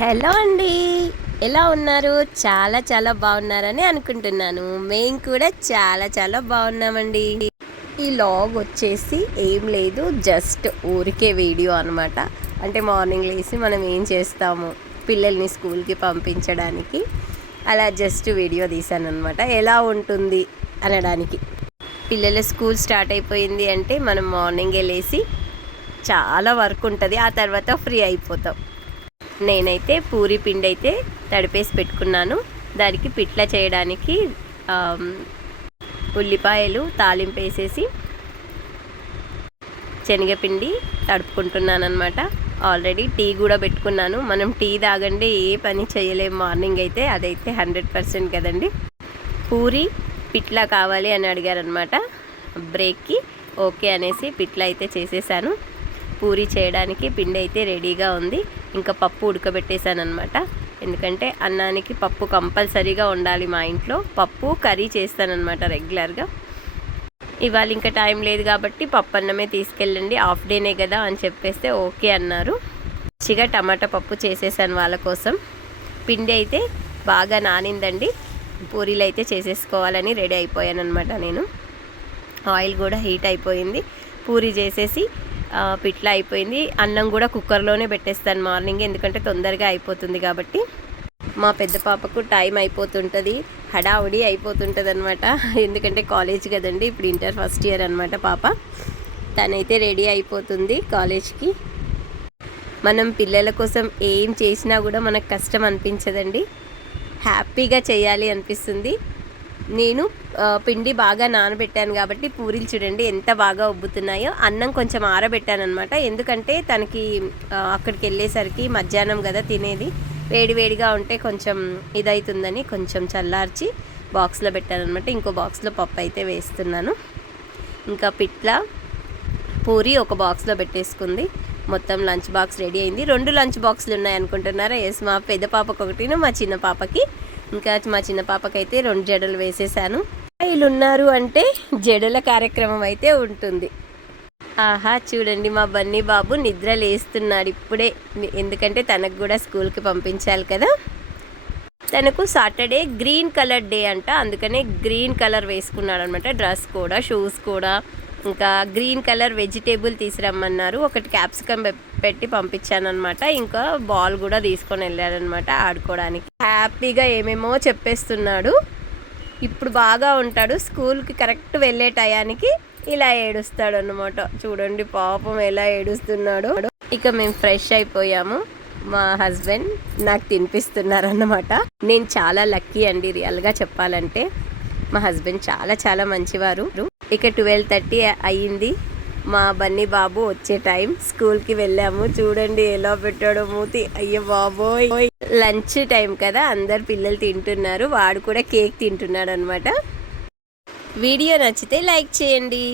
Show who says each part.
Speaker 1: Hello అండి. ఎలా ఉన్నారు? చాలా చాలా బాగున్నారని అనుకుంటున్నాను. మేము కూడా చాలా చాలా బాగున్నామండి. ఈ లాగ్ వచ్చేసి ఏం లేదు జస్ట్ ఊరికే వీడియో అనమాట అంటే మార్నింగ్ లేసి మనం ఏం చేస్తాము? పిల్లల్ని స్కూల్కి పంపించడానికి. అలా జస్ట్ వీడియో తీశాను అనమాట ఎలా ఉంటుంది? అనడానికి. పిల్లల స్కూల్ స్టార్ట్ అయిపోయింది అంటే మనం మార్నింగే లేసి చాలా వర్క్ ఉంటుంది. ఆ తర్వాత ఫ్రీ అయిపోతాం. నేనైతే పూరి పిండి అయితే తడిపేసి పెట్టుకున్నాను. దానికి పిట్ల చేయడానికి ఉల్లిపాయలు తాలింపు వేసేసి శనగపిండి తడుపుకుంటున్నాను అనమాట ఆల్రెడీ టీ కూడా పెట్టుకున్నాను. మనం టీ తాగండి ఏ పని చేయలేము మార్నింగ్ అయితే అదైతే హండ్రెడ్ పర్సెంట్ కదండి. పూరి పిట్లా కావాలి అని అడిగారనమాట బ్రేక్కి ఓకే అనేసి పిట్లా అయితే చేసేసాను. పూరి చేయడానికి పిండి అయితే రెడీగా ఉంది. ఇంకా పప్పు ఉడకబెట్టేశాను అనమాట ఎందుకంటే అన్నానికి పప్పు కంపల్సరీగా ఉండాలి మా ఇంట్లో. పప్పు కర్రీ చేస్తానన్నమాట రెగ్యులర్గా. ఇవాళ ఇంకా టైం లేదు కాబట్టి పప్పు అన్నమే తీసుకెళ్ళండి. హాఫ్ డేనే కదా అని చెప్పేస్తే ఓకే అన్నారు. మంచిగా టమాటా పప్పు చేసేసాను వాళ్ళ కోసం. పిండి అయితే బాగా నానిందండి. పూరీలు అయితే చేసేసుకోవాలని రెడీ అయిపోయాను అనమాట నేను. ఆయిల్ కూడా హీట్ అయిపోయింది. పూరి చేసేసి పిట్ల అయిపోయింది. అన్నం కూడా కుక్కర్లోనే పెట్టేస్తాను మార్నింగ్ ఎందుకంటే తొందరగా అయిపోతుంది కాబట్టి. మా పెద్ద పాపకు టైం అయిపోతుంటుంది హడావుడి అయిపోతుంటుంది అనమాట ఎందుకంటే కాలేజ్ కదండి ఇప్పుడు ఇంటర్ ఫస్ట్ ఇయర్ అనమాట పాప. తనైతే రెడీ అయిపోతుంది కాలేజ్కి. మనం పిల్లల కోసం ఏం చేసినా కూడా మనకు కష్టం అనిపించదండి. హ్యాపీగా చేయాలి అనిపిస్తుంది. నేను పిండి బాగా నానబెట్టాను కాబట్టి పూరీలు చూడండి ఎంత బాగా ఉబ్బుతున్నాయో. అన్నం కొంచెం ఆరబెట్టాను అనమాట ఎందుకంటే తనకి అక్కడికి వెళ్ళేసరికి మధ్యాహ్నం కదా తినేది. వేడివేడిగా ఉంటే కొంచెం ఇదవుతుందని కొంచెం చల్లార్చి బాక్స్లో పెట్టాను అనమాట ఇంకో బాక్స్లో పప్పు అయితే వేస్తున్నాను. ఇంకా పిట్ల పూరి ఒక బాక్స్లో పెట్టేసుకుంది. మొత్తం లంచ్ బాక్స్ రెడీ అయింది. రెండు లంచ్ బాక్స్లు ఉన్నాయి అనుకుంటున్నారా ఎస్ మా పెద్ద పాపకు ఒకటిను మా చిన్న పాపకి. ఇంకా మా చిన్న పాపకైతే రెండు జడలు వేసేసాను. వీళ్ళు ఉన్నారు అంటే జడల కార్యక్రమం అయితే ఉంటుంది. ఆహా చూడండి మా బన్నీ బాబు నిద్ర లేస్తున్నాడు ఇప్పుడే. ఎందుకంటే తనకు కూడా స్కూల్కి పంపించాలి కదా. తనకు సాటర్డే గ్రీన్ కలర్ డే అంట. అందుకనే గ్రీన్ కలర్ వేసుకున్నాడు అనమాట డ్రెస్ కూడా షూస్ కూడా. ఇంకా గ్రీన్ కలర్ వెజిటేబుల్ తీసుకురమ్మన్నారు. ఒకటి క్యాప్సికమ్ పెట్టి పంపించాను ఇంకా బాల్ కూడా తీసుకొని వెళ్ళారనమాట ఆడుకోవడానికి. హ్యాపీగా ఏమేమో చెప్పేస్తున్నాడు. ఇప్పుడు బాగా ఉంటాడు. స్కూల్కి కరెక్ట్ వెళ్ళే టయానికి ఇలా ఏడుస్తాడు అన్నమాట చూడండి పాపం ఎలా ఏడుస్తున్నాడు. ఇక మేము ఫ్రెష్ అయిపోయాము. మా హస్బెండ్ నాకు తినిపిస్తున్నారు అన్నమాట నేను చాలా లక్కీ అండి రియల్గా చెప్పాలంటే. మా హస్బెండ్ చాలా చాలా మంచివారు. ఇక ట్వెల్వ్ థర్టీ అయ్యింది. మా బన్నీ బాబు వచ్చే టైం స్కూల్కి వెళ్ళాము. చూడండి ఎలా పెట్టాడో మూతి. అయ్యో బాబోయ్. లంచ్ టైం కదా అందరు పిల్లలు తింటున్నారు. వాడు కూడా కేక్ తింటున్నాడు అనమాట వీడియో నచ్చితే లైక్ చేయండి.